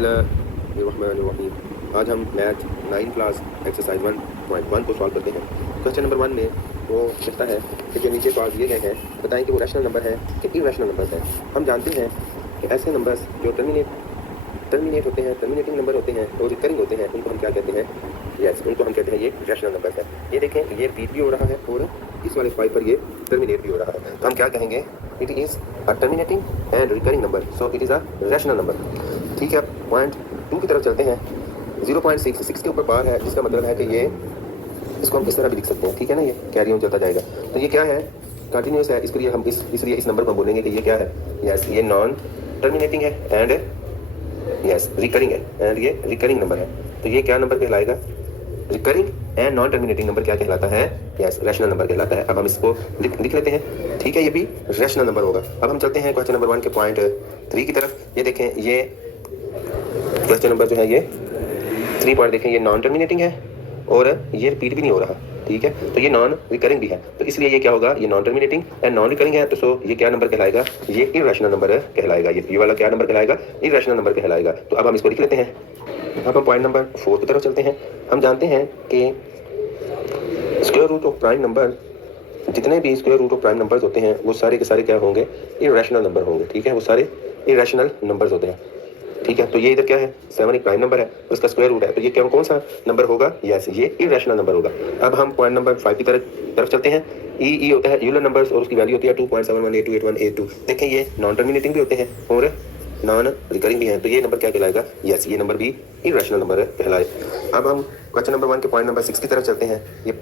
बिस्मिल्लाहिर्रहमानिर्रहीम। आज हम मैथ 9 क्लास एक्सरसाइज 1.1 को सॉल्व करते हैं। क्वेश्चन नंबर 1 में वो कहता है कि जो नीचे सवाल दिए गए हैं बताएं कि वो रैशनल नंबर है कि इरैशनल नंबर है। हम जानते हैं कि ऐसे नंबर्स जो टर्मिनेट होते हैं, टर्मिनेटिंग नंबर होते हैं और रिकरिंग होते हैं, उनको हम क्या कहते हैं? उनको हम कहते हैं ये रैशनल नंबर है। ये देखें, ये रिपीट भी हो रहा है और इस वाले 5 पर ये टर्मिनेट भी हो रहा है, तो हम क्या कहेंगे? It is a terminating and recurring number, so it is a rational number. ठीक है, पॉइंट 2 की तरफ चलते हैं। 0.6 के ऊपर बार है, जिसका मतलब है कि ये इसको हम किस तरह भी लिख सकते हैं। ठीक है ना, ये कैरी ऑन चलता जाएगा। तो ये क्या है? कंटिन्यूस है, इसके लिए हम इसलिए इस नंबर को बोलेंगे कि ये क्या है? यस, ये नॉन टर्मिनेटिंग है एंड रिकरिंग है, एंड ये रिकरिंग नंबर है। तो ये क्या नंबर कहलाएगा? Recurring and non terminating number क्या कहलाता है? यस, रैशनल नंबर कहलाता है। अब हम इसको लिख लेते हैं। ठीक है, ये भी रैशनल नंबर होगा। अब हम चलते हैं क्वेश्चन नंबर 1 के पॉइंट 3 की तरफ। ये देखें, ये क्वेश्चन नंबर जो है ये 3 पॉइंट देखें, ये नॉन टर्मिनेटिंग है और ये रिपीट भी नहीं हो रहा। ठीक है, तो ये नॉन रिकरिंग भी है, तो इसलिए ये क्या होगा? ये non terminating and non recurring है, तो सो ये क्या नंबर कहलाएगा? ये इरैशनल नंबर कहलाएगा। ये वाला क्या नंबर कहलाएगा? इरैशनल नंबर कहलाएगा। तो अब हम इसको लिख लेते हैं। अब हम पॉइंट नंबर 4 की तरफ चलते हैं। हम जानते हैं कि square root of prime number, जितने भी square root of prime numbers होते हैं वो सारे के सारे क्या होंगे? इरैशनल नंबर होंगे। ठीक है, वो सारे इरैशनल नंबर्स होते हैं। ठीक है, तो ये इधर क्या है? 7 एक प्राइम नंबर है, उसका स्क्वायर रूट है, तो ये क्या कौन सा नंबर होगा? यस, ये इरैशनल नंबर होगा। अब हम पॉइंट नंबर 5 की तरफ चलते हैं। ई होता है यूलर नंबर्स और उसकी वैल्यू होती है 2.71828182। देखें, ये नॉन टर्मिनेटिंग भी होते हैं और नॉन रिकरिंग भी हैं, तो ये नंबर क्या कहलाएगा? यस, ये नंबर भी इरैशनल नंबर कहलाए। अब हम क्वेश्चन नंबर 1 के पॉइंट नंबर 6 की तरफ चलते हैं। ये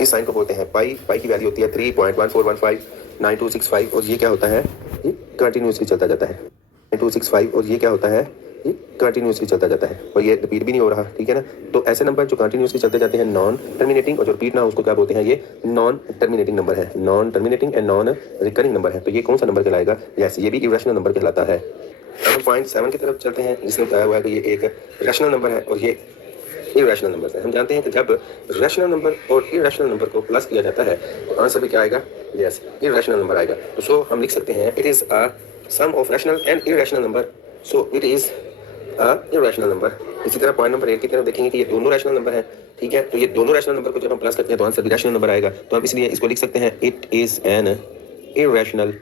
इस साइन को बोलते हैं पाई। पाई की वैल्यू होती है 3.14159265 और ये क्या होता है? ये कंटिन्यूसली चलता जाता है। 265 और ये क्या होता है? ये कंटिन्यूसली चलता जाता है और ये रिपीट भी नहीं हो रहा। ठीक है ना, तो ऐसे नंबर जो कंटिन्यूसली चलते जाते हैं नॉन टर्मिनेटिंग, और जो रिपीट ना उसको क्या बोलते हैं? ये नॉन टर्मिनेटिंग नंबर है। Non terminating and non recurring number है, तो ये कौन सा नंबर कहलाएगा? यस, ये भी इरैशनल नंबर कहलाता है। अब पॉइंट 7 की तरफ चलते हैं, जिसमें बताया हुआ है कि ये एक रैशनल नंबर है और ये इरैशनल नंबर है। हम जानते हैं कि जब रैशनल नंबर और इरैशनल नंबर को प्लस किया जाता है तो आंसर भी क्या आएगा? यस, इरैशनल नंबर आएगा। तो सो हम लिख सकते हैं it is a sum of rational and irrational number, so it is a irrational number. इसी तरह पॉइंट नंबर 8 की तरफ देखेंगे कि ये दोनों रैशनल नंबर है। ठीक है, तो ये दोनों रैशनल नंबर को जब हम प्लस करते हैं तो आंसर भी रैशनल नंबर आएगा, तो हम इसलिए इसको लिख सकते हैं it is an irrational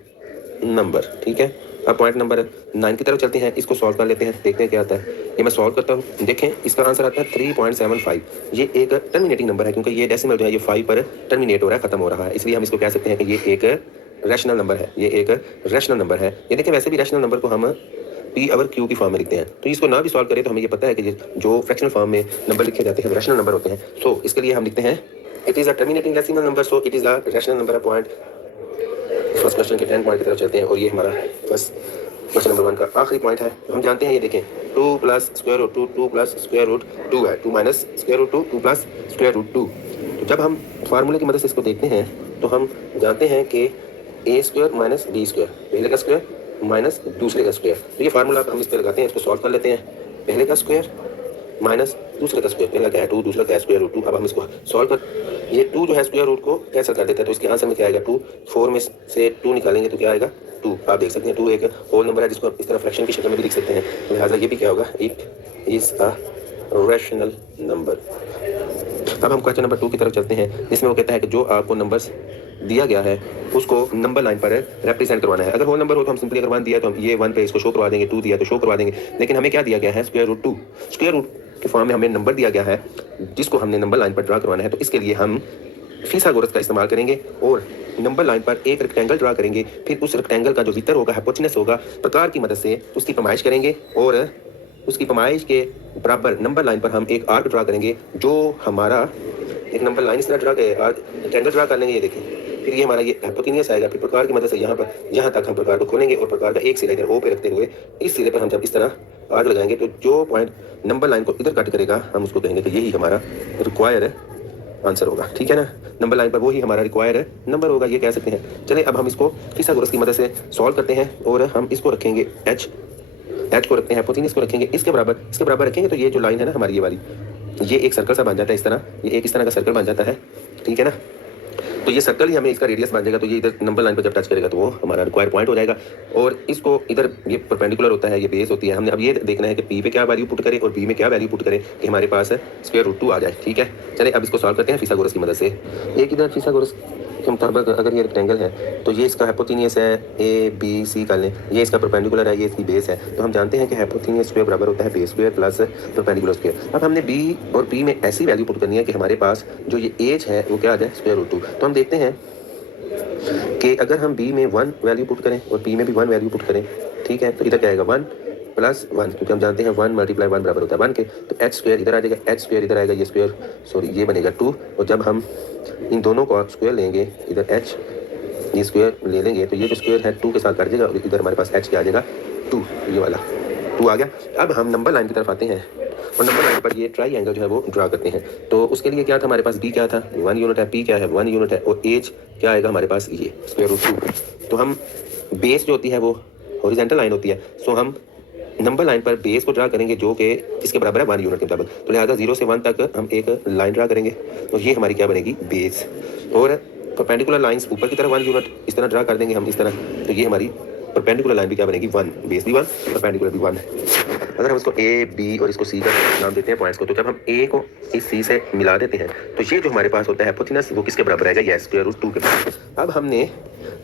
number. ठीक है, अब पॉइंट नंबर 9 की तरफ चलते हैं। इसको सॉल्व कर लेते हैं, देखते हैं क्या आता है। ये मैं सॉल्व करता हूँ। देखें, इसका आंसर आता है 3.75। ये एक टर्मिनेटिंग नंबर है, क्योंकि ये डेसिमल जो है ये 5 पर टर्मिनेट हो रहा है, खत्म हो रहा है, इसलिए हम इसको कह सकते हैं कि ये एक रैशनल नंबर है। ये एक रैशनल नंबर है। ये देखें, वैसे भी रैशनल नंबर को हम पी ओवर क्यू की फॉर्म में लिखते हैं, तो इसको ना भी सॉल्व करें तो हमें ये पता है कि जो फ्रैक्शनल फॉर्म में नंबर लिखे जाते हैं रैशनल नंबर होते हैं। सो इसके लिए हम लिखते हैं it is a terminating decimal number, so it is a rational number. Point first question के 10 पॉइंट की तरफ चलते हैं और ये हमारा फर्स्ट क्वेश्चन नंबर 1 का आखिरी पॉइंट है। हम जानते हैं, ये देखें 2 plus square root 2 2 plus square root 2 है, 2 minus square root 2 2 plus square root 2। तो जब हम फार्मूले की मदद से इसको देखते हैं तो हम जानते हैं कि ए स्क्वायर माइनस बी स्क्वायर, पहले का स्क्वायर माइनस दूसरे का स्क्वायर, तो ये फार्मूला हम इस पर लगाते हैं, इसको सॉल्व कर लेते हैं। पहले का स्क्वायर माइनस दूसरे का स्क्वायर, पहला क्या है 2, दूसरा क्या है स्क्वायर रूट 2। अब हम इसको सॉल्व कर, ये 2 जो है स्क्वायर रूट को कैंसिल कर देते हैं, तो इसके आंसर में क्या आएगा? 2। 4 में से 2 निकालेंगे तो क्या आएगा? 2। आप देख सकते हैं 2 एक होल नंबर है, जिसको आप इस तरह फ्रैक्शन की शक्ल में भी लिख सकते हैं, तो लिहाजा ये भी क्या होगा? It is a rational number. अब हम क्वेश्चन नंबर 2 की तरफ चलते हैं, जिसमें वो कहता है कि जो आपको नंबर्स दिया गया है उसको नंबर लाइन पर रिप्रेजेंट करवाना है। अगर होल नंबर हो तो हम सिंपली अगर 1 दिया तो हम ये 1 पे इसको शो करवा देंगे, 2 दिया तो शो करवा देंगे, लेकिन हमें क्या दिया गया है? Square root 2। स्क्वायर रूट के फॉर्म में हमें नंबर दिया गया है जिसको हमने नंबर लाइन पर ड्रा करवाना है, तो इसके लिए हम फिथागोरस का इस्तेमाल करेंगे और नंबर लाइन पर एक रेक्टेंगल ड्रा करेंगे। फिर उस रेक्टेंगल का जो भीतर होगा, हाइपोटेनस होगा, प्रकार की मदद से उसकी पैमाइश करेंगे और उसकी पैमाइश के बराबर नंबर लाइन पर हम एक आर्क ड्रा करेंगे, जो हमारा एक नंबर लाइन इस तरह ड्रा रेक्टेंगल ड्रा कर लेंगे। ये देखें, फिर ये हमारा ये हाइपोटेनस आएगा, फिर प्रकार की मदद से यहाँ पर यहाँ तक हम प्रकार को खोलेंगे और प्रकार का एक सिरा इधर ओ पे रखते हुए इस सिरे पर हम जब इस तरह आर्क लगाएंगे तो जो पॉइंट नंबर लाइन को इधर कट करेगा हम उसको कहेंगे कि यही हमारा रिक्वायर आंसर होगा। ठीक है ना, नंबर लाइन पर वो ही हमारा रिक्वायर नंबर होगा, ये कह सकते हैं। चलिए अब हम इसको फिथागोरस की मदद से सॉल्व करते हैं और हम इसको रखेंगे एच को रखते हैं, हाइपोटेनस को रखेंगे इसके बराबर रखेंगे, तो ये जो लाइन है ना हमारी ये वाली, ये एक सर्कल सा बन जाता है इस तरह, ये एक इस तरह का सर्कल बन जाता है। ठीक है ना, तो ये सर्कल ही हमें इसका रेडियस बन जाएगा। तो ये इधर नंबर लाइन पर जब टच करेगा तो वो हमारा रिक्वायर्ड पॉइंट हो जाएगा। और इसको इधर ये परपेंडिकुलर होता है, ये बेस होती है। हमने अब ये देखना है कि पी पे क्या वैल्यू पुट करें और बी में क्या वैल्यू पुट करें कि हमारे पास √2 आ जाए। ठीक है, चले अब इसको सॉल्व करते हैं फिसागोरस की मदद से। एक इधर फिसागोरस के मुताबिक अगर ये रेक्टेंगल है तो ये इसका हाइपोटेन्यूस है ABC कर लें, ये इसका परपेंडिकुलर है, ये इसकी बेस है। तो हम जानते हैं कि हाइपोटेन्यूस स्क्वायर बराबर होता है base square plus perpendicular square. अब हमने B और P में ऐसी वैल्यू पुट करनी है कि हमारे पास जो ये एज है वो क्या आ जाए √2। तो हम देखते हैं कि अगर हम B में 1 वैल्यू पुट करें और P में भी 1 वैल्यू पुट करें, ठीक है, तो इधर क्या आएगा 1 + 1, क्योंकि हम जानते हैं 1 × 1 बराबर होता है 1 के। तो h स्क्वायर इधर आ जाएगा, h स्क्वायर इधर आएगा, ये स्क्वायर सॉरी ये बनेगा 2। और जब हम इन दोनों को स्क्वायर लेंगे, इधर h ये स्क्वायर ले लेंगे तो ये जो स्क्वायर है 2 के साथ काट देगा और इधर हमारे पास h क्या आ जाएगा 2, ये वाला 2 आ गया। अब हम नंबर लाइन की तरफ आते हैं और नंबर लाइन पर ये ट्राई एंगल जो है वो ड्रा करते हैं। तो उसके लिए क्या था हमारे पास, b क्या था 1 यूनिट है, p क्या है 1 यूनिट है और एज क्या आएगा हमारे पास ये √2। तो हम बेस जो होती है वो हॉरिजॉन्टल लाइन होती है। सो हम नंबर लाइन पर बेस को ड्रा करेंगे जो कि इसके बराबर है 1 यूनिट के मुताबिक। तो लिहाजा 0 से 1 तक हम एक लाइन ड्रा करेंगे और ये हमारी क्या बनेगी बेस। और परपेंडिकुलर लाइंस ऊपर की तरफ 1 यूनिट इस तरह ड्रा कर देंगे हम इस तरह। तो ये हमारी परपेंडिकुलर लाइन भी क्या बनेगी 1, बेस भी 1 परपेंडिकुलर भी 1। अगर हम इसको A B और इसको C का नाम देते हैं पॉइंट्स को, तो जब हम A को इस C से मिला देते हैं तो ये जो हमारे पास होता है हाइपोटेन्यूस वो किसके बराबर आएगा, ये √2 के बराबर। अब हमने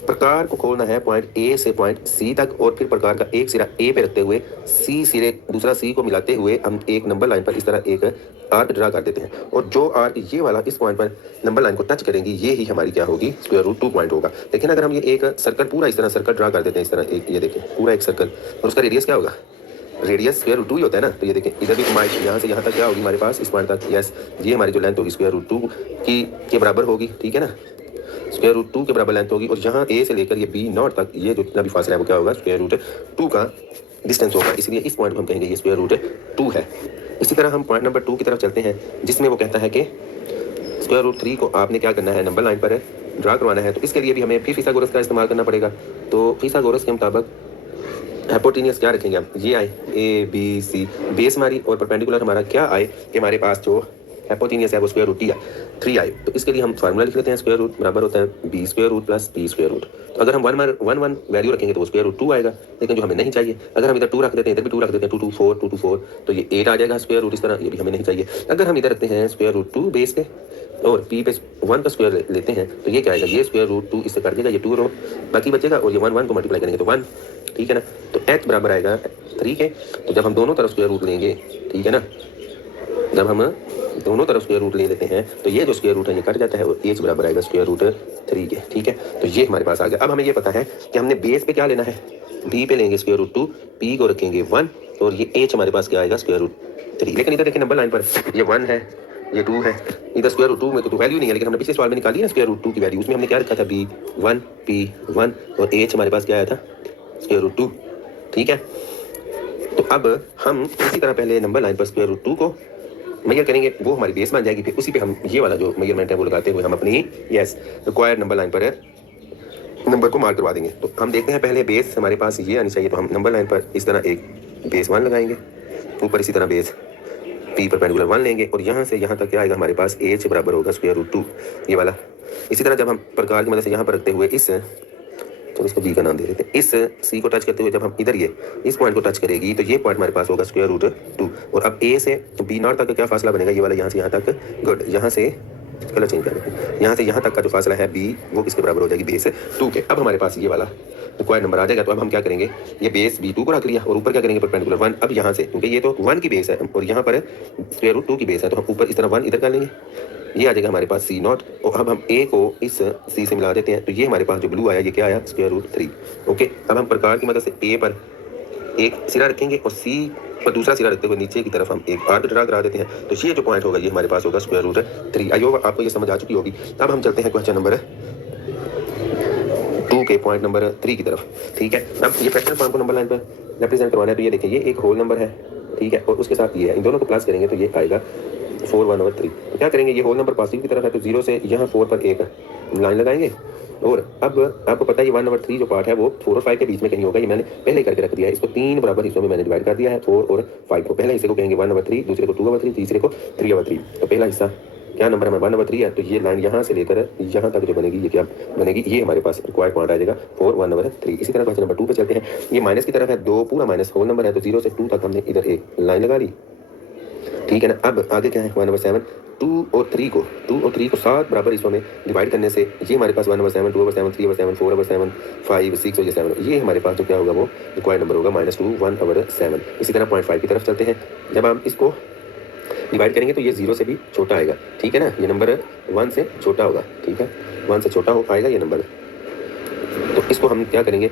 प्रकार को खोलना है पॉइंट A से पॉइंट C तक और फिर प्रकार का एक सिरा A पे रखते हुए C सिरे दूसरा C को मिलाते हुए हम एक नंबर लाइन पर इस तरह एक आर्क ड्रा कर देते हैं। और जो आर्क ये वाला इस पॉइंट पर नंबर लाइन को टच करेंगी ये ही हमारी क्या होगी √2 पॉइंट होगा। लेकिन अगर हम ये एक सर्कल पूरा इस तरह सर्कल ड्रा कर देते हैं इस तरह एक, ये देखें पूरा एक सर्कल, और उसका रेडियस क्या होगा, रेडियस √2 ही होता है ना। तो ये देखें इधर भी घुमाइश यहाँ से यहाँ तक क्या होगी हमारे पास इस पॉइंट तक, यस ये हमारी जो लेंथ होगी √2 की के बराबर होगी। ठीक है ना, √2 के बराबर लेंथ होगी। और यहाँ A से लेकर ये B0 तक ये जो जितना भी फासला है वो क्या होगा √2 का डिस्टेंस होगा। इसलिए इस पॉइंट को हम कहेंगे ये √2 है। इसी तरह हम पॉइंट नंबर 2 की तरफ चलते हैं जिसमें वो कहता है कि √3 को आपने क्या करना है नंबर लाइन पर ड्रा करवाना है। तो इसके लिए भी हमें फिर फिसागोरस का इस्तेमाल करना पड़ेगा। तो फिसागोरस के मुताबिक हाइपोटेन्यूस क्या रखेंगे हम, ये आए ABC बेस हमारी और परपेंडिकुलर हमारा क्या आए कि हमारे पास जो हाइपोटेन्यूस है वो √3 आए। तो इसके लिए हम फार्मूला लिख लेते हैं, स्क्वायर रूट बराबर होता है B square root plus P square root. तो अगर हम 1 वैल्यू रखेंगे तो वो √2 आएगा, लेकिन जो हमें नहीं चाहिए अगर हम इधर 2 रख देते हैं इधर भी 2 रख देते हैं 2 2 4 तो ये 8 आ जाएगा स्क्वायर रूट इस तरह, ये भी हमें नहीं चाहिए। अगर हम इधर रखते हैं √2 बेस पे और P पे 1 का स्क्वायर लेते हैं तो ये क्या आएगा, ये √2 इससे काट देगा, ये 2 रो बाकी बचेगा और ये 1 को मल्टीप्लाई करेंगे तो 1। ठीक है ना, तो h बराबर आएगा 3 के। तो जब हम दोनों तरफ स्क्वायर रूट लेंगे, ठीक है ना, जब हम दोनों तरफ स्क्वायर रूट ले लेते हैं तो ये जो स्क्वायर रूट है ये कट जाता है और एच बराबर आएगा √3 के। ठीक है, तो ये हमारे पास आ गया। अब हमें ये पता है कि हमने बेस पे क्या लेना है, B पे लेंगे √2, P को रखेंगे 1 और ये एच हमारे पास क्या आएगा √3। लेकिन इधर देखिए नंबर लाइन पर ये 1 है ये 2 है, इधर √2 में तो वैल्यू नहीं है, लेकिन हमने पिछले सवाल में निकाली है √2 की वैल्यू। उसमें हमने क्या रखा था B1 P1 और एच हमारे पास क्या आया था √2। ठीक है, तो अब हम इसी तरह पहले नंबर लाइन पर √2 को मेजर करेंगे, वो हमारी बेस बन जाएगी। फिर उसी पे हम ये वाला जो मेजरमेंट है वो लगाते हुए हम अपनी रिक्वायर्ड नंबर लाइन पर नंबर को मार्क करवा देंगे। तो हम देखते हैं पहले बेस हमारे पास ये आनी चाहिए। तो हम नंबर लाइन पर इस तरह एक बेस 1 लगाएंगे, ऊपर इसी तरह बेस P परपेंडिकुलर 1 लेंगे और यहाँ से यहाँ तक क्या आएगा हमारे पास एच बराबर होगा √2 ये वाला। इसी तरह जब हम प्रकार की मदद से यहाँ पर रखते हुए इस तो इसको B का नाम दे देते हैं, इस C को टच करते हुए जब हम इधर ये इस पॉइंट को टच करेगी तो ये पॉइंट हमारे पास होगा √2। और अब A से B0 तक का क्या फासला बनेगा, ये वाला यहाँ से यहाँ तक, गुड, यहाँ से कलर चेंज कर देते हैं, यहाँ से यहाँ तक का जो फासला है B वो किसके बराबर हो जाएगी बेस 2 के। अब हमारे पास ये वाला रिक्वायर्ड नंबर आ जाएगा। तो अब हम क्या करेंगे, ये बेस B2 को रख लिया और ऊपर क्या करेंगे परपेंडिकुलर 1। अब यहाँ से क्योंकि ये तो 1 की बेस है और यहाँ पर √2 की बेस है तो हम ऊपर इस तरह 1 इधर कर लेंगे, ये आ जाएगा हमारे पास C0। और अब हम A को इस C से मिला देते हैं तो ये हमारे पास जो ब्लू आया ये क्या आया √3। ओके, अब हम प्रकार की मदद से A पर एक सिरा रखेंगे और C पर दूसरा सिरा रखते हुए नीचे की तरफ हम एक आर्क ड्रा करा देते हैं। तो ये जो पॉइंट होगा ये हमारे पास होगा √3। आई होप आपको ये समझ आ चुकी होगी। अब हम चलते हैं क्वेश्चन नंबर 2 के पॉइंट नंबर 3 की तरफ। ठीक है, अब ये फ्रैक्शनल फॉर्म को नंबर लाइन पर रिप्रेजेंट करवाना है। तो ये देखिए ये एक होल नंबर है, ठीक है, और उसके साथ ये है, इन दोनों को प्लस करेंगे तो ये आएगा 4/3। तो क्या करेंगे, ये होल नंबर पॉजिटिव की तरफ है तो 0 से यहाँ 4 पर एक लाइन लगाएंगे। और अब आपको पता है ये 1/3 जो पार्ट है वो 4 और 5 के बीच में कहीं होगा, ये मैंने पहले करके रख दिया है। इसको 3 बराबर हिस्सों में मैंने डिवाइड कर दिया है, 4 और 5 को। पहले हिस्से को कहेंगे 1/3, दूसरे को 2/3, तीसरे को 3/3। तो पहला हिस्सा क्या नंबर हमारे 1 नंबर 3 है, तो ये लाइन यहाँ से लेकर यहाँ तक जो बनेगी ये क्या बनेगी, ये हमारे पास रिक्वायर्ड पॉइंट आ जाएगा 4 1 नंबर 3। इसी तरह क्वेश्चन नंबर 2 पे चलते हैं। ये माइनस की तरफ है, 2 पूरा माइनस होल नंबर है, तो 0 से 2 तक हमने इधर एक लाइन लगा ली, ठीक है ना। अब आगे क्या है 1 नंबर 7, 2 और 3 को 7 बराबर हिस्सों में डिवाइड करने से ये हमारे पास 1 नंबर 7, 2 नंबर 7, 3 नंबर 7, 4 नंबर 7, 5 6 और ये 7, ये हमारे पास जो क्या होगा वो रिक्वायर्ड नंबर होगा -2 1 नंबर 7। इसी तरह 0.5 की तरफ चलते हैं। जब हम इसको डिवाइड करेंगे तो ये 0 से भी छोटा आएगा, ठीक है ना। ये नंबर 1 से छोटा होगा, ठीक है, 1 से छोटा हो पाएगा ये नंबर। तो इसको हम क्या करेंगे,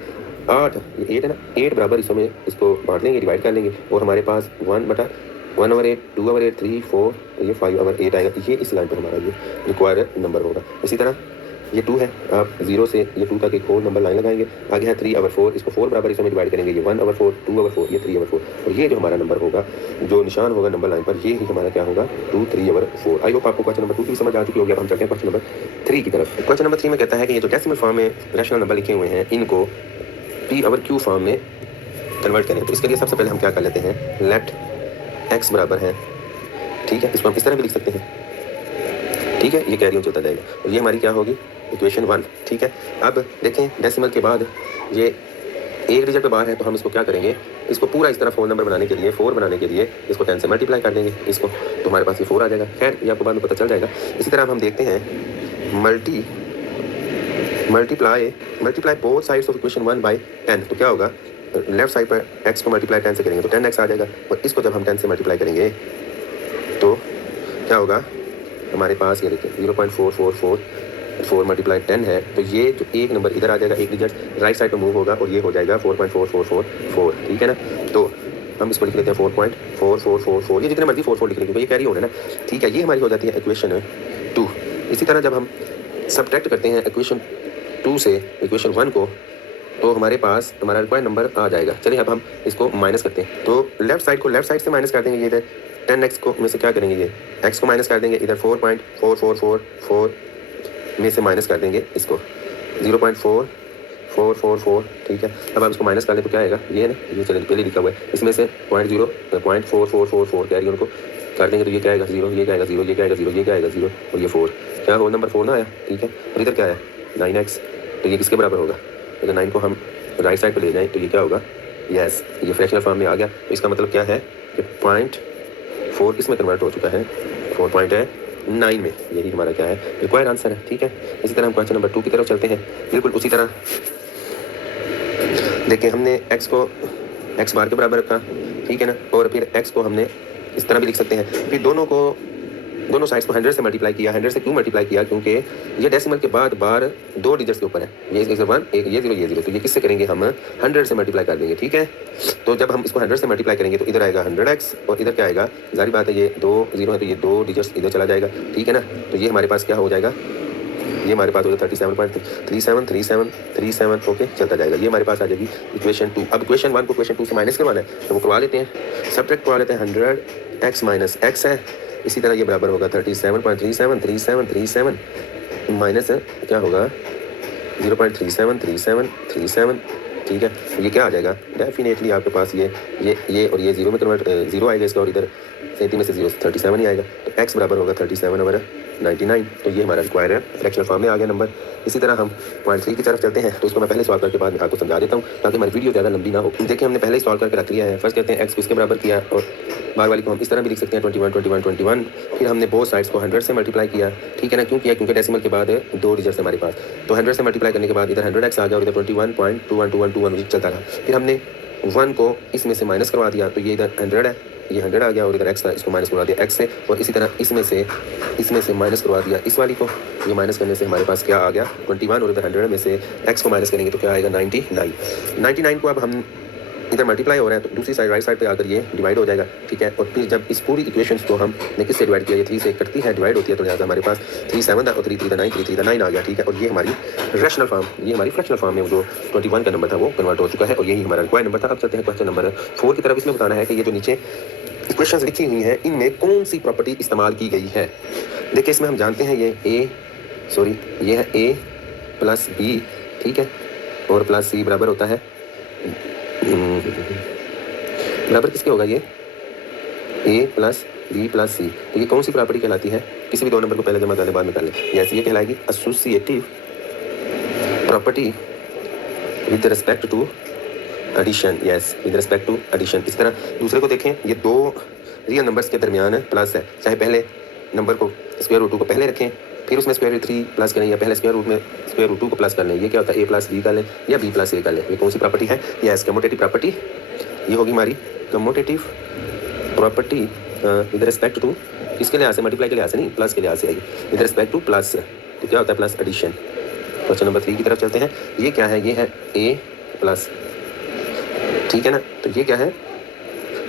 8 ये 8 है ना, 8 बराबर हिस्सों में इसको बांट लेंगे, डिवाइड कर लेंगे, और हमारे पास 1/1/8, 2/8, 3 4 ये 5/8 आएगा। ये इस लाइन पर हमारा ये रिक्वायर्ड नंबर होगा। इसी तरह ये 2 है, आप 0 से ये 2 तक एक होल नंबर लाइन लगाएंगे। आगे है 3/4, इसको 4 बराबर हिस्सों में डिवाइड करेंगे, ये 1/4, 2/4, ये 3/4, और ये जो हमारा नंबर होगा, जो निशान होगा नंबर लाइन पर, ये ही हमारा क्या होगा 2 3/4। आई होप आपको क्वेश्चन नंबर 2 की समझ आ चुकी होगी। अब हम चलते हैं क्वेश्चन नंबर 3 की तरफ। क्वेश्चन नंबर 3 में कहता है कि ये जो डेसिमल फॉर्म में रैशनल नंबर लिखे हुए हैं, इनको P/Q फॉर्म में कन्वर्ट करें। तो इसके लिए सबसे पहले हम क्या कर लेते हैं, लेट x बराबर है, ठीक है, इसको हम इस तरह भी लिख सकते हैं, ठीक है, ये कैरी ऑन चलता जाएगा, और ये हमारी क्या होगी इक्वेशन 1, ठीक है। अब देखें डेसिमल के बाद ये एक डिजिट पे बाहर है, तो हम इसको क्या करेंगे, इसको पूरा इस तरह 4 नंबर बनाने के लिए, 4 बनाने के लिए इसको 10 से मल्टीप्लाई कर देंगे इसको, तो हमारे पास ये 4 आ जाएगा। खैर ये आपको बाद में पता चल जाएगा। इसी तरह अब हम देखते हैं multiply both sides of equation 1 by 10, तो क्या होगा, लेफ्ट साइड पर x को मल्टीप्लाई 10 से करेंगे तो 10x आ जाएगा, और इसको जब हम 10 से मल्टीप्लाई करेंगे तो क्या होगा, हमारे पास ये देखिए 0.444 मल्टीप्लाई 10 है, तो ये जो एक नंबर इधर आ जाएगा, एक डिजिट राइट साइड पर मूव होगा, और ये हो जाएगा 4.4444, ठीक है ना। तो हम इसको लिख लेते हैं 4.4444, ये जितने मर्जी 44 लिख लेंगे, ये कैरी होना है ना, ठीक है। ये हमारी हो जाती है इक्वेशन 2। इसी तरह जब हम सब्ट्रैक्ट करते हैं इक्वेशन 2 से इक्वेशन 1 को, तो हमारे पास हमारा रिक्वायर्ड नंबर आ जाएगा। चलिए अब हम इसको माइनस करते हैं, तो लेफ्ट साइड को लेफ्ट साइड से माइनस कर देंगे, ये इधर 10x को में से क्या करेंगे, ये x को माइनस कर देंगे, इधर 4.4444 में से माइनस कर देंगे इसको 0.4444, ठीक है। अब हम इसको माइनस कर लें तो क्या आएगा, ये ना, ये चलिए पहले लिखा हुआ है, इसमें से 0.4444 कैरी उनको कर देंगे, तो ये क्या आएगा 0, ये क्या आएगा 0, ये क्या आएगा 0, ये क्या आएगा 0, और ये 4, क्या होल नंबर 4 ना आया, ठीक है। और इधर क्या आया 9x, तो ये किसके बराबर होगा, अगर 9 को हम राइट साइड पर ले जाएं तो ये क्या होगा, यस, ये फ्रैक्शनल फॉर्म में आ गया। तो इसका मतलब क्या है कि 0.4 इसमें कन्वर्ट हो चुका है 4.9 में, यही हमारा क्या है रिक्वायर्ड आंसर है, ठीक है। इसी तरह हम क्वेश्चन नंबर 2 की तरफ चलते हैं। बिल्कुल उसी तरह देखिए, हमने x को x बार के बराबर रखा, ठीक है ना, और फिर x को हमने इस तरह भी लिख सकते हैं, फिर दोनों साइड्स को 100 से मल्टीप्लाई किया। 100 से क्यों मल्टीप्लाई किया, क्योंकि ये डेसिमल के बाद बार 2 डिजिट्स के ऊपर है, ये 1 एक ये 0 ये 0, तो ये किससे करेंगे हम 100 से मल्टीप्लाई कर देंगे, ठीक है। तो जब हम इसको 100 से मल्टीप्लाई करेंगे तो इधर आएगा 100x, और इधर क्या आएगा, जारी बात है ये 2 0 है, तो ये 2 डिजिट्स इधर चला जाएगा, ठीक है ना। तो ये हमारे पास क्या हो जाएगा, ये हमारे पास हो जाएगा 37.3737, ओके, चलता जाएगा। ये हमारे पास आ जाएगी इक्वेशन 2। अब इक्वेशन 1 को इक्वेशन 2 से माइनस करवाना है, तो वो करवा लेते हैं, सब्ट्रैक्ट करवा लेते हैं। 100x माइनस x है, इसी तरह ये बराबर होगा 37.373737 माइनस क्या होगा 0.373737, ठीक है। ये क्या आ जाएगा, डेफिनेटली आपके पास ये और ये 0 में कन्वर्ट 0 आएगा इसका, और इधर 37 में से 0 37 ही आएगा, तो x बराबर होगा 37/99। तो ये हमारा रिक्वायर है, फ्रैक्शनल फॉर्म में आ गया नंबर। इसी तरह हम पॉइंट 3 की तरफ चलते हैं, तो इसको मैं पहले सॉल्व करके बाद आपको समझा देता हूँ ताकि हमारी वीडियो ज़्यादा लंबी ना हो। देखिए हमने पहले ही सॉल्व करके रख लिया है। फर्स्ट कहते हैं x को इसके बराबर किया, और बार वाली को हम इस तरह भी लिख सकते हैं 21 फिर हमने बोथ साइड्स को 100 से मल्टीप्लाई किया, ठीक है ना। क्यों किया, क्योंकि डेसिमल के बाद 2 डिजिट्स हमारे पास, तो 100 से मल्टीप्लाई करने के बाद इधर 100x आ गया, और इधर 21.2121 चलता रहा। फिर हमने 1 को इसमें से माइनस करवा दिया, तो ये इधर 100 है, ये 100 आ गया, और इधर x था, इसको माइनस करवा दिया x से, और इसी तरह इसमें से माइनस करवा दिया इस वाली को। ये माइनस करने से हमारे पास क्या आ गया 21, और इधर 100 में से x को माइनस करेंगे तो क्या आएगा 99 को अब हम इधर मल्टीप्लाई हो रहा है, तो दूसरी साइड राइट साइड पे आकर ये डिवाइड हो जाएगा, ठीक है। और फिर जब इस पूरी इक्वेशंस को हमने किससे डिवाइड किया, ये 3 से कटती है, डिवाइड होती है, तो यहाँ से हमारे पास 3 7 था, और 3 3 9 3 3 9 आ गया, ठीक है। और ये हमारी रैशनल फॉर्म, ये हमारी फ्रैक्शनल फॉर्म में जो 21 का नंबर था वो कन्वर्ट हो चुका है, और यही हमारा रिक्वायर्ड नंबर था। अब चलते हैं क्वेश्चन नंबर 4 की तरफ। इसमें बताना है कि ये जो नीचे इक्वेशंस लिखी हुई हैं, इनमें कौन सी प्रॉपर्टी इस्तेमाल की गई है। देखिए इसमें हम जानते हैं ये है a प्लस b, ठीक है, और प्लस c बराबर होता है बराबर किसके होगा, ये a plus b plus c। तो ये कौन सी प्रॉपर्टी कहलाती है, किसी भी दो नंबर को पहले जमा कर ले बाद में कर ले, यस ये कहलाएगी associative property with respect to addition, yes with respect to addition. इस तरह दूसरे को देखें, ये दो रियल नंबर्स के दरमियान प्लस है, चाहे पहले नंबर को स्क्वायर रूट 2 को पहले रखें फिर उसमें स्क्वायर रूट 3 प्लस करें, या पहले स्क्वायर रूट में स्क्वायर रूट 2 को प्लस कर लें, ये क्या होता है a प्लस बी कर लें या b प्लस a कर लें। ये कौन सी प्रॉपर्टी है, यस कम्यूटेटिव प्रॉपर्टी, ये होगी हमारी commutative property with respect to, किसके लिहाज से, मल्टीप्लाई के लिहाज से नहीं, प्लस के लिहाज से आएगी, विद रिस्पेक्ट टू प्लस, तो क्या होता है प्लस एडिशन। क्वेश्चन नंबर 3 की तरफ चलते हैं, ये क्या है, ये है a प्लस, ठीक है ना, तो ये क्या है,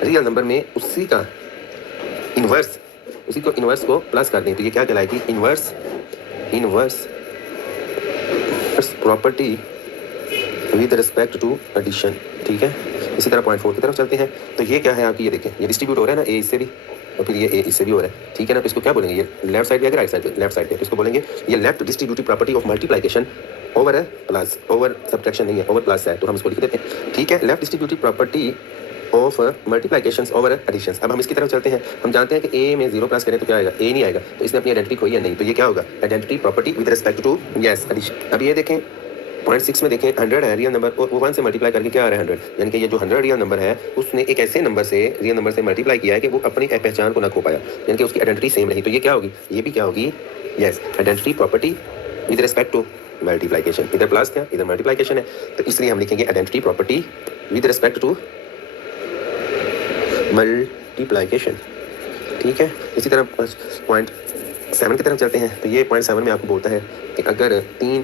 रियल नंबर में उसी का इन्वर्स, उसी को इन्वर्स को प्लस कर दें, तो ये क्या कहलाएगी, inverse property with respect to addition, ठीक है। इसी तरह पॉइंट 4 की तरफ चलते हैं, तो ये क्या है आपकी, ये देखें ये डिस्ट्रीब्यूट हो रहा है ना, ए इससे भी और फिर ये ए इससे भी हो रहा है, ठीक है ना, तो इसको क्या बोलेंगे, ये लेफ्ट साइड पे या राइट साइड पे, लेफ्ट साइड पे, तो इसको बोलेंगे ये left distributive property of multiplication over है प्लस, ओवर सब्ट्रैक्शन नहीं है, ओवर प्लस है, तो हम इसको लिख देते हैं, ठीक है, left distributive property of multiplications over additions. अब हम इसकी तरफ चलते हैं, हम जानते हैं कि ए में 0 प्लस करें तो क्या आएगा, ए नहीं आएगा, तो इसने अपनी आइडेंटिटी खोई है नहीं, तो ये क्या होगा, identity property with respect to yes addition. अब ये देखें पॉइंट 6 में देखें 100 है रियल नंबर और वो 1 से मल्टीप्लाई करके क्या आ रहा है 100, यानी कि ये जो 100 रियल नंबर है उसने एक ऐसे नंबर से, रियल नंबर से मल्टीप्लाई किया है कि वो अपनी पहचान को ना खो पाया, यानी कि उसकी आइडेंटिटी सेम रही, तो ये क्या होगी, ये भी क्या होगी, yes identity property with respect to multiplication, इधर प्लस था इधर मल्टीप्लिकेशन है, तो इसलिए हम लिखेंगे identity property with respect to multiplication, ठीक है। इसी तरह पॉइंट 7 की तरफ चलते हैं, तो ये पॉइंट 7 में आपको बोलता है कि अगर 3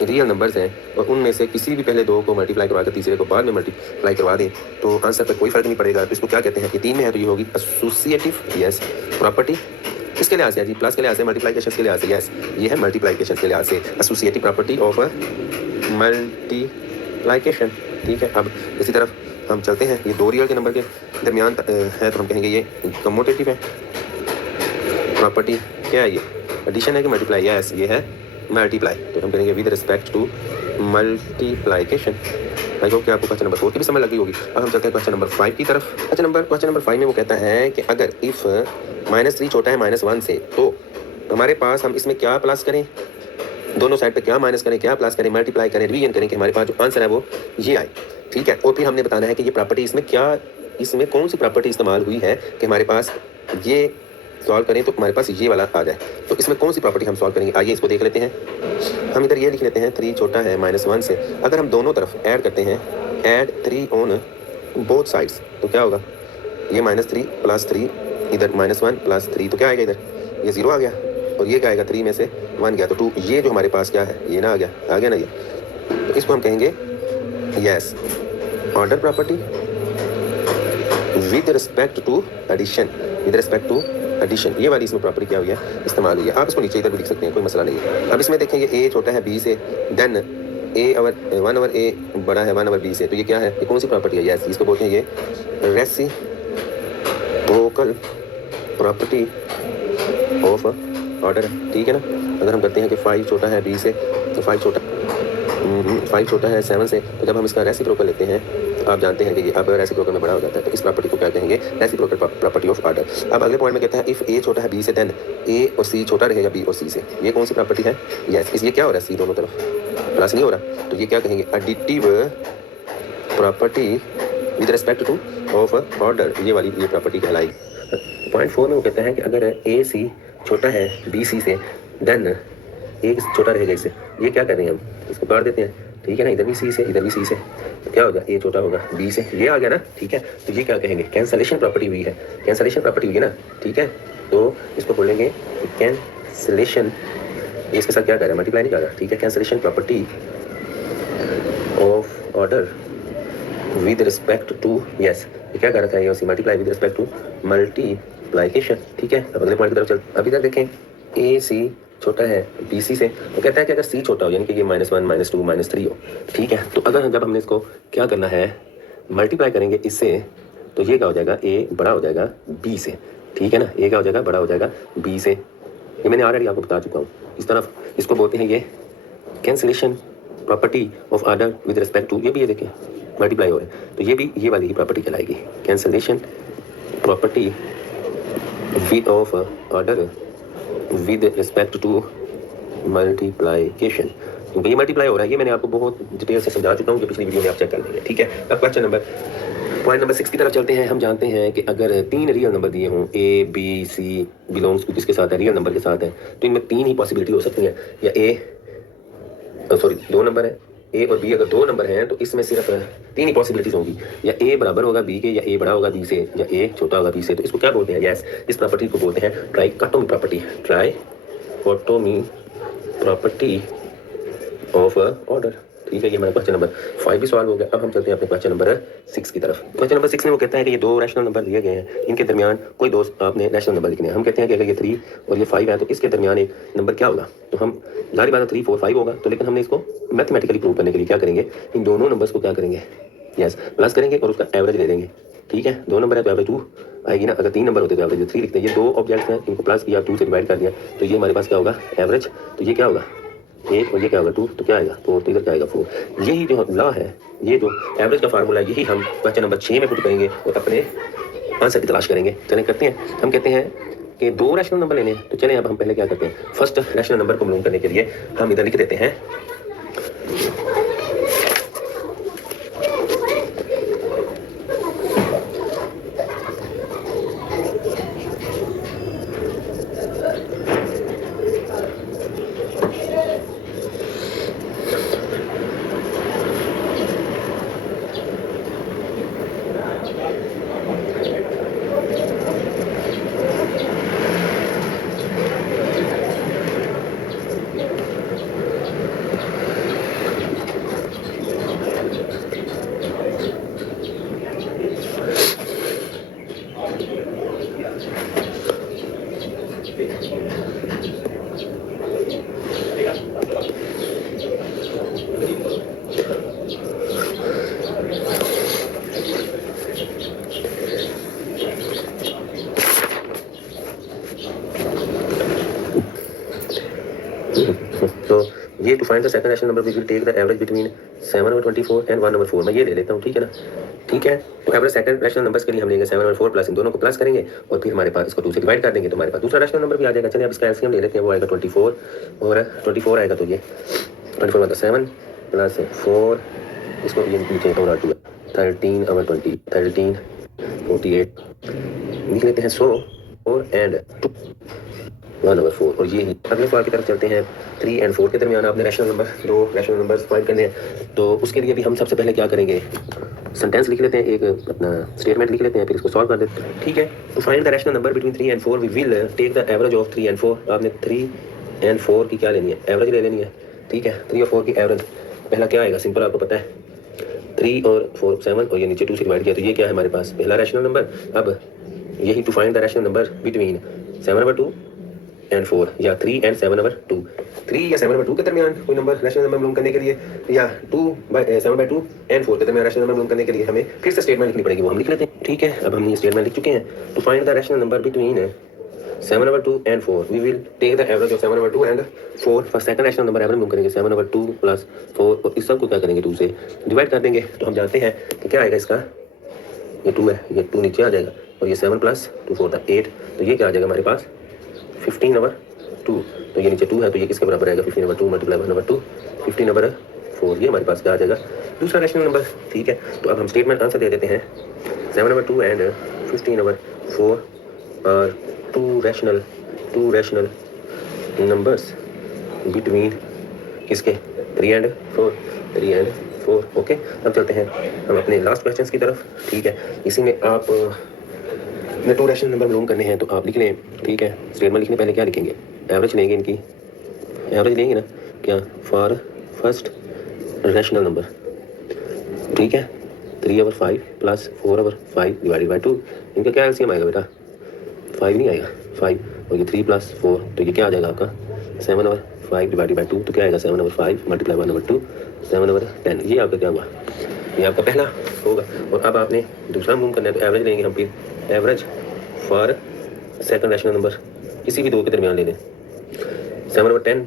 रियल नंबर्स हैं और उनमें से किसी भी पहले 2 को मल्टीप्लाई करवा कर तीसरे को बाद में मल्टीप्लाई करवा दें तो आंसर पर कोई फर्क नहीं पड़ेगा, तो इसको क्या कहते हैं कि 3 में है तो ये होगी एसोसिएटिव यस प्रॉपर्टी, किसके लिहाज से है जी, प्लस के लिहाज से, मल्टीप्लिकेशन के लिहाज से, यस ये है मल्टीप्लिकेशन के लिहाज से एसोसिएटिव प्रॉपर्टी ऑफ मल्टीप्लिकेशन, ठीक है। अब इसी तरफ हम चलते हैं, ये 2 रियल के नंबर के दरमियान है तो हम कहेंगे ये कम्यूटेटिव है प्रॉपर्टी, क्या है ये, एडिशन है कि मल्टीप्लाई, यस ये है मल्टीप्लाई, तो हम कहेंगे with respect to multiplication. I hope कि आपको क्वेश्चन नंबर 4 की भी समझ लगी होगी। अब हम चलते हैं क्वेश्चन नंबर 5 की तरफ। क्वेश्चन नंबर 5 में वो कहता है कि अगर इफ़ -3 छोटा है -1 से, तो हमारे पास हम इसमें क्या प्लस करें, दोनों साइड पे क्या माइनस करें, क्या प्लस करें, मल्टीप्लाई करें, डिवीजन करें कि हमारे पास जो आंसर है वो ये आए, ठीक है। और फिर हमने बताना है कि ये प्रॉपर्टी इसमें क्या, इसमें कौन सी प्रॉपर्टी इस्तेमाल हुई है कि हमारे पास ये सॉल्व करें तो हमारे पास ये वाला आ जाए, तो इसमें कौन सी प्रॉपर्टी हम सॉल्व करेंगे, आइए इसको देख लेते हैं। हम इधर ये लिख लेते हैं 3 छोटा है -1 से, अगर हम दोनों तरफ ऐड करते हैं, ऐड 3 ऑन बोथ साइड्स, तो क्या होगा, ये -3 + 3 इधर -1 + 3, तो क्या आएगा, इधर ये 0 आ गया और ये क्या आएगा, 3 में से 1 गया तो 2, ये जो हमारे पास क्या है, ये ना आ गया ना ये, तो इसको हम कहेंगे yes order property with respect to addition, with respect to addition, ये वाली इसमें प्रॉपर्टी क्या हुई है, इस्तेमाल हुई है। आप इसको नीचे इधर भी लिख सकते हैं, कोई मसला नहीं है। अब इसमें देखें ये a छोटा है b से, देन a/1/a बड़ा है 1/b से, तो ये क्या है, ये कौन सी प्रॉपर्टी है, यस इसको बोलते हैं ये रेसिप्रोकल प्रॉपर्टी ऑफ ऑर्डर, ठीक है ना। अगर हम करते हैं कि 5 छोटा है b से, तो 5 छोटा है 7 से, तो जब हम इसका रेसिप्रोकल लेते हैं तो आप जानते हैं कि ये अब रेसिप्रोकल में बड़ा हो जाता है, तो इस प्रॉपर्टी को क्या कहेंगे, रेसिप्रोकल प्रॉपर्टी ऑफ ऑर्डर। अब अगले पॉइंट में कहते हैं इफ़ a छोटा है b से, देन a और c छोटा रहेगा b और c से, ये कौन सी प्रॉपर्टी है, यस इस ये क्या हो रहा है, c दोनों तरफ प्लस नहीं हो रहा, तो ये क्या कहेंगे, additive property with respect two of order, ये वाली ये प्रॉपर्टी कहलाएगी। पॉइंट 4 में वो कहता है कि अगर a c छोटा है b c से, देन एक छोटा रहेगा इससे, ये क्या कर रहे हैं हम, इसको काट देते हैं, ठीक है ना, इधर भी c से इधर भी c से, तो क्या होगा, a छोटा होगा b से, ये आ गया ना, ठीक है। तो ये क्या कहेंगे, कैंसलेशन प्रॉपर्टी हुई है, कैंसलेशन प्रॉपर्टी हुई है ना, ठीक है। तो इसको बोलेंगे कैंसलेशन, इसके साथ क्या कर रहा है, मल्टीप्लाई नहीं कर रहा, ठीक है। Cancellation property of order with respect to, yes ये क्या कर रहा था, ये multiply with respect to multiplication, ठीक है। अब अगले पॉइंट की तरफ चल, अभी तक देखें a c छोटा है b c से, तो कहता है कि अगर c छोटा हो, यानी कि ये -1 -2 -3 हो, ठीक है। तो अगर जब हमने इसको क्या करना है, मल्टीप्लाई करेंगे इससे, तो ये क्या हो जाएगा, a बड़ा हो जाएगा b से, ठीक है ना, a क्या हो जाएगा, बड़ा हो जाएगा b से, ये मैंने ऑलरेडी आपको बता चुका हूँ। इस तरफ इसको बोलते हैं ये cancellation property of order with respect to, ये भी ये देखें मल्टीप्लाई हो रहा है, तो ये भी ये वाली ही प्रॉपर्टी कहलाएगी, cancellation property with of order with respect to multiplication, क्योंकि ये मल्टीप्लाई हो रहा है, ये मैंने आपको बहुत डिटेल से समझा चुका हूँ कि पिछली वीडियो में आप चेक कर लेंगे, ठीक है। अब क्वेश्चन नंबर पॉइंट नंबर 6 की तरफ चलते हैं। हम जानते हैं कि अगर 3 रियल नंबर दिए हों, A B C belongs to किसके साथ है, रियल नंबर के साथ है, तो इनमें 3 ही पॉसिबिलिटी हो सकती है, या सॉरी 2 नंबर है, ए और बी अगर 2 नंबर हैं तो इसमें सिर्फ 3 ही पॉसिबिलिटीज होंगी, या ए बराबर होगा बी के, या ए बड़ा होगा बी से, या ए छोटा होगा बी से। तो इसको क्या बोलते हैं? यस, इस प्रॉपर्टी को बोलते हैं trichotomy property, trichotomy property of order, ठीक है। ये हमारा क्वेश्चन नंबर 5 भी सॉल्व हो गया। अब हम चलते हैं अपने क्वेश्चन नंबर 6 की तरफ। क्वेश्चन नंबर 6 में वो कहता है कि ये 2 रैशनल नंबर दिए गए हैं, इनके दरमियान कोई दो आपने रैशनल नंबर लिखने हैं। हम कहते हैं कि अगर ये 3 और ये 5 है तो इसके दरमियान एक नंबर क्या होगा? तो हम जारी बात 3 4 5 होगा, तो लेकिन हमने इसको मैथमेटिकली प्रूव करने के लिए क्या करेंगे, इन दोनों नंबर्स को क्या करेंगे, यस प्लस करेंगे और उसका एवरेज ले देंगे, ठीक है। 2 नंबर है तो एवरेज 2 आएगी ना, अगर 3 नंबर होते तो एवरेज 3 लिखते हैं। ये 2 ऑब्जेक्ट्स हैं, इनको प्लस किया, 2 से डिवाइड कर दिया, तो ये हमारे पास क्या होगा, एवरेज। तो ये क्या होगा 1 और ये क्या होगा 2, तो क्या आएगा 4, तो इधर क्या आएगा 4। यही जो लॉ है, ये जो एवरेज का फार्मूला है, यही हम क्वेश्चन नंबर 6 में पुट करेंगे और अपने आंसर की तलाश करेंगे। चलें करते हैं। हम कहते हैं कि 2 रैशनल नंबर लेने हैं, तो चलें अब हम पहले क्या करते हैं, फर्स्ट रैशनल नंबर को मालूम करने के लिए हम इधर लिख देते हैं तो ये to find the second rational number we will take the average between 7 और 24 एंड 1 over 4। मैं ये ले लेता हूँ, ठीक है ना, ठीक है। तो एवरेज सेकंड रैशनल नंबर्स के लिए हम लेंगे 7 और 4 प्लस, इन दोनों को प्लस करेंगे और फिर हमारे पास इसको 2 से डिवाइड कर देंगे, तो हमारे पास दूसरा रैशनल नंबर भी आ जाएगा। चलिए अब इसका एलसीएम ले लेते हैं, वो आएगा 24 और 24 आएगा, तो ये 24 मतलब 7 प्लस 4, इसको ये नीचे और 2 13 और 20 13 48 लिख लेते हैं 100 और एंड 1 over 4। और ये अगले सवाल की तरफ चलते हैं। 3 and 4 के दरमियान आपने rational number 2 rational numbers find करने हैं, तो उसके लिए भी हम सबसे पहले क्या करेंगे, सेंटेंस लिख लेते हैं, एक अपना स्टेटमेंट लिख लेते हैं, फिर इसको सॉल्व कर देते हैं, ठीक है। तो find the rational number between 3 and 4 we will take the average of 3 and 4। आपने 3 and 4 की क्या लेनी है, एवरेज ले लेनी है, ठीक है। 3 और 4 की एवरेज पहला क्या आएगा, सिंपल आपको पता है, 3 और 4 7 और ये नीचे 2 से डिवाइड किया, तो ये क्या है हमारे पास पहला रैशनल नंबर। अब यही to find the rational number between 7 over 2 and 4 या 3 and 7 over 2, 3 या 7 over 2 के दरमियान कोई नंबर रैशनल नंबर मालूम करने के लिए, या 7/2 and 4 के दरमियान रैशनल नंबर मालूम करने के लिए हमें फिर से स्टेटमेंट लिखनी पड़ेगी, वो हम लिख लेते हैं, ठीक है। अब हम ये स्टेटमेंट लिख चुके हैं। To find the rational number between 7 over 2 and 4 we will take the average of 7 over 2 and 4। First second rational number average मालूम करेंगे 7 over 2 प्लस 4 और इस सब को क्या करेंगे 2 से डिवाइड कर देंगे। तो हम जानते हैं कि क्या आएगा इसका, ये 2 है, ये 2 नीचे आ जाएगा और ये 7 प्लस 2 4 था 8, तो ये क्या आ जाएगा हमारे पास 15 over 2, तो ये नीचे 2 है, तो ये किसके बराबर आएगा 15 over 2 मल्टीप्लाई 1 over 2 15 over 4, ये हमारे पास क्या आ जाएगा दूसरा रैशनल नंबर, ठीक है। तो अब हम स्टेटमेंट आंसर दे देते हैं 7 over 2 and 15 over 4 और टू रैशनल नंबर्स बिटवीन किसके 3 and 4 ओके। अब चलते हैं हम अपने लास्ट क्वेश्चन की तरफ, ठीक है। इसी में आप ने 2 रैशनल नंबर मालूम करने हैं, तो आप लिख लें, ठीक है। स्टेटमेंट लिखने पहले क्या लिखेंगे, एवरेज लेंगे, इनकी एवरेज लेंगे ना, क्या फॉर फर्स्ट रैशनल नंबर, ठीक है। 3 over 5 plus 4 over 5 divided by 2, इनका क्या एलसीएम आएगा बेटा 5 नहीं आएगा 5, और ये 3 प्लस 4, तो ये क्या आ जाएगा आपका 7 over 5 डिवाइडेड बाई 2, तो क्या आएगा 7 over 5 मल्टीप्लाई 1 over 2 7 over 10, ये आपका क्या हुआ, ये आपका पहला होगा। और अब आपने दूसरा मूव करना है, तो एवरेज लेंगे हम फिर, average for second rational number किसी भी 2 के दरमियान ले लें, 7 over 10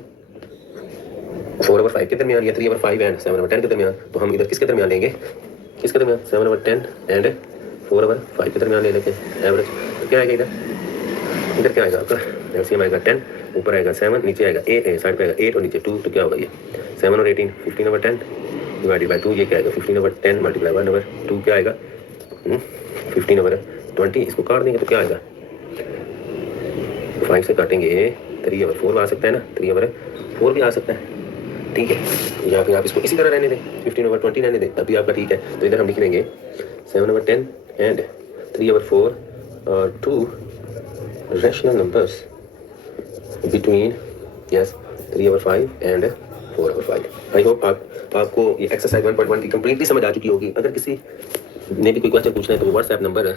4 over 5 के दरमियान, या 3 over 5 एंड 7 over 10 के दरमियान। तो हम इधर किसके दरमियान लेंगे, किसके दरमियान 7 over 10 एंड 4 over 5 के दरमियान ले लेते हैं एवरेज। तो क्या आएगा इधर क्या आएगा आपका एलसीएम आएगा 10, ऊपर आएगा 7, नीचे आएगा 8, साइड पे आएगा 8 और नीचे 2, तो क्या होगा ये 7 और 18, 15/10 डिवाइडेड बाई 2, ये क्या आएगा 15/10 मल्टीप्लाई 1/2 क्या आएगा 15/20। इसको काट देंगे तो क्या आएगा 5 से काटेंगे 3/4 आ सकता है ना, 3/4 भी आ सकता है, ठीक है। या फिर आप इसको इसी तरह रहने दें, 15/20 रहने दें, तब भी आपका ठीक है। तो इधर हम लिख देंगे 7/10 एंड 3/4 और 2 rational numbers between 3/5 and 4/5। I hope आपको ये एक्सरसाइज 1.1 की कंप्लीटली समझ आ चुकी होगी। अगर किसी ने भी कोई क्वेश्चन पूछना है तो व्हाट्सएप नंबर